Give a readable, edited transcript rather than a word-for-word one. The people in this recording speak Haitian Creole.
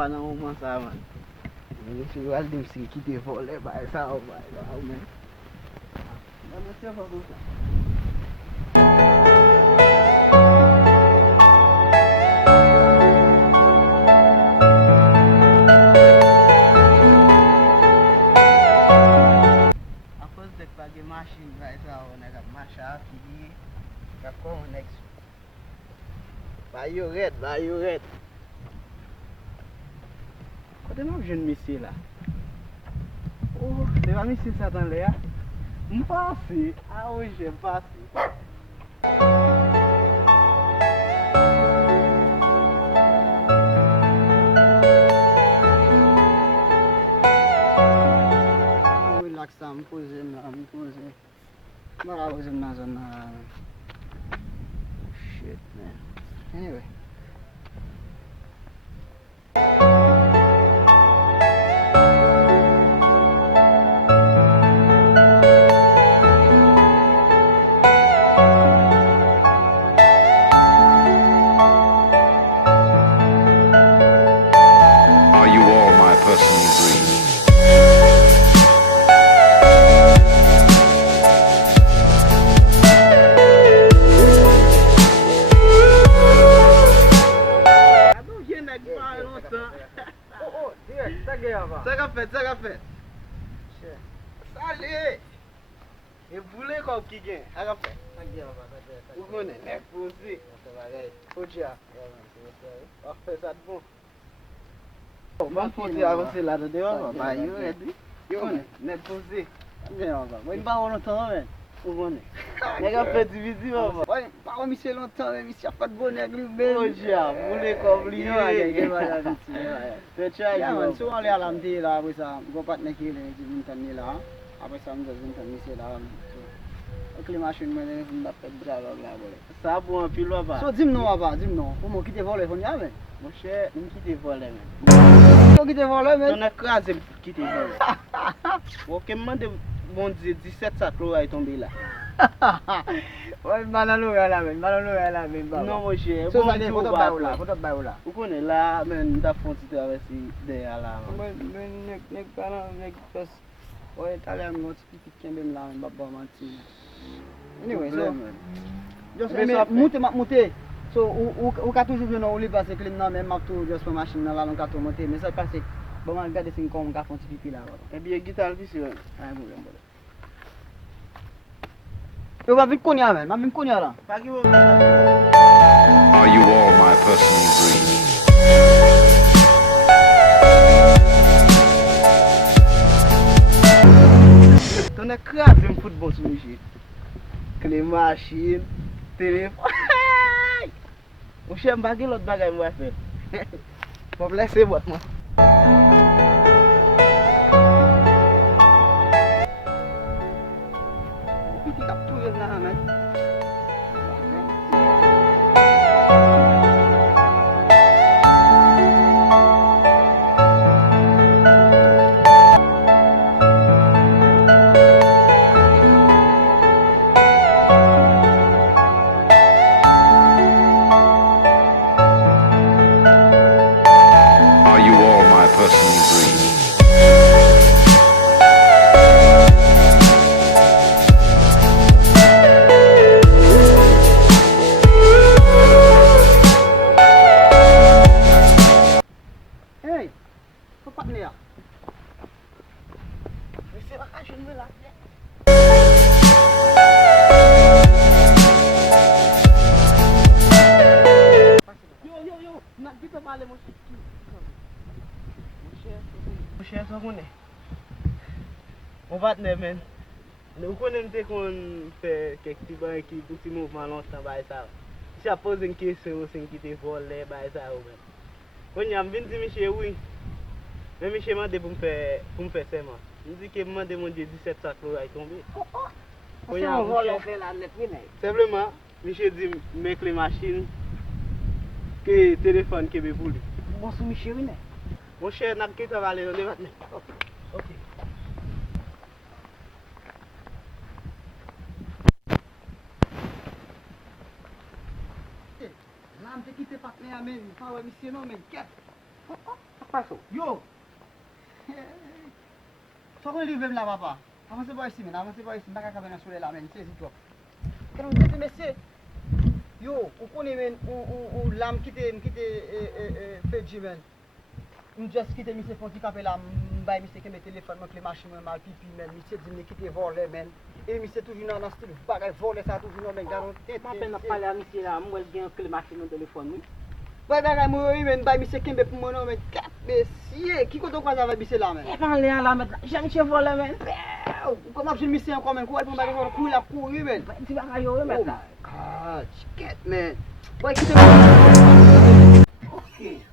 pa nan mouman sa man. Mwen wal dim si ki te vole bay sa ou bay la ou men. Nan mwen se fok ou sa. A cause dek bagay machine bay sa ou nè kap masha ki kap kon next. Bay yo red. Kote nan jen misye la? Oh, se va misye satan le ya? Mpase, a ou jen pase. Relax sa, mpose mpose. Mara pose nan zon nan. Shit man. Anyway. Are you all my personal dreams? Oh, dear, ça qu'a fait. Salé! Et boule comme qui gagne, ça qu'a fait. Vous connaissez, net posé. Odia. On fait ça de bon. Bon posé avancer là dedans, bah yo ready. Yo net posé. Bien on va. Moi pas longtemps mais. Vous connaissez. Nèg a fait division va. Ouais, pas monsieur longtemps mais monsieur a fait bon nèg lui ben. Odia, boule comme lui. Yeah, man, so on les alamdi là après ça, go pas ne qui les vintani là. Après ça on vintani c'est là. Ok les machines mais on va faire bra là. Ça pour un pilote pas. So dis-moi pas, dis-moi. Pour moi qui te vole on y a mais. Mon cher, on qui te vole mais. Qui te vole mais. On a crasé qui te vole. OK, demande bon Dieu 17 sacs l'eau est tombé là. Ouais, malalo là même, non mon cher, bon Dieu faut te bailler là. Vous connaissez là, men ta font petit traverser derrière là. Men nek pas ouais italien mon petit kembe là, baba menti. Anyway, so just monter. So ou ka toujours venir ou li passer clean nan même map tout just pour machine là on ka tout monter, mais ça passer bon on regarder si on ka font petit pipi là. Et bien guitare ici là. Ah bon. Yo va vite konya men, même konya là. Are you all my personal dreams? On a crasé un football sur monsieur. Les machines, téléphone. Mon cher bagay l'autre bagay moi faire. Faut laisser moi. Petit cap tout là man. Are you all my personal dreams? Hey, faut pas venir. Mais c'est pas je me la. Yo, n'a dit pas parler mon cher, ça connaît. On va tenir men. Nous connaissons qu'on fait quelques petits mouvements longtemps by ça. Si a posé une question c'est qui te volé by ça ou men. Quand y a vinn dire monsieur oui. Mais monsieur m'a demandé pour me faire serment. Il dit que m'a demandé 17 sacs l'eau est tombé. Quand y a on fait la lettre simplement monsieur dit mettre les machines que téléphone que be pour lui. Bon sou monsieur oui. Mon cher n'a que ça va aller dans le maintenant. OK. Là, on te quitte pas mais pas monsieur non mais qu'est-ce Paso. Yo! So kon livrem la papa. Avanse pa isi men, avanse pa isi. Mbaka kabe nan sole la men, se zi trop. Kan mwen dete mese. Yo, ou koni men, ou lam kite Fedji men. Just kite mise fonti kape la, mbay mise keme telefon mwen kle machin mwen mal pipi men. Mise di mne kite vole men. E mise toujou nan stil bagay vole sa toujou nan men. Garon tete. Mwen pen nan pale a misye la, mwen gen kle machin nan telefon mi. Bay bagay mwen men, bay mise kembe pou mwen men. Kat besye, ki koto kwa zave mise la men? E pan le an la met la, jan misye vole men. Ou kom ap jen mise an kon men, kou ay pou bagay vole kou la kou yu men. Ti bagay yo met la. God, chiket men. Boy, kite mwen. Ok.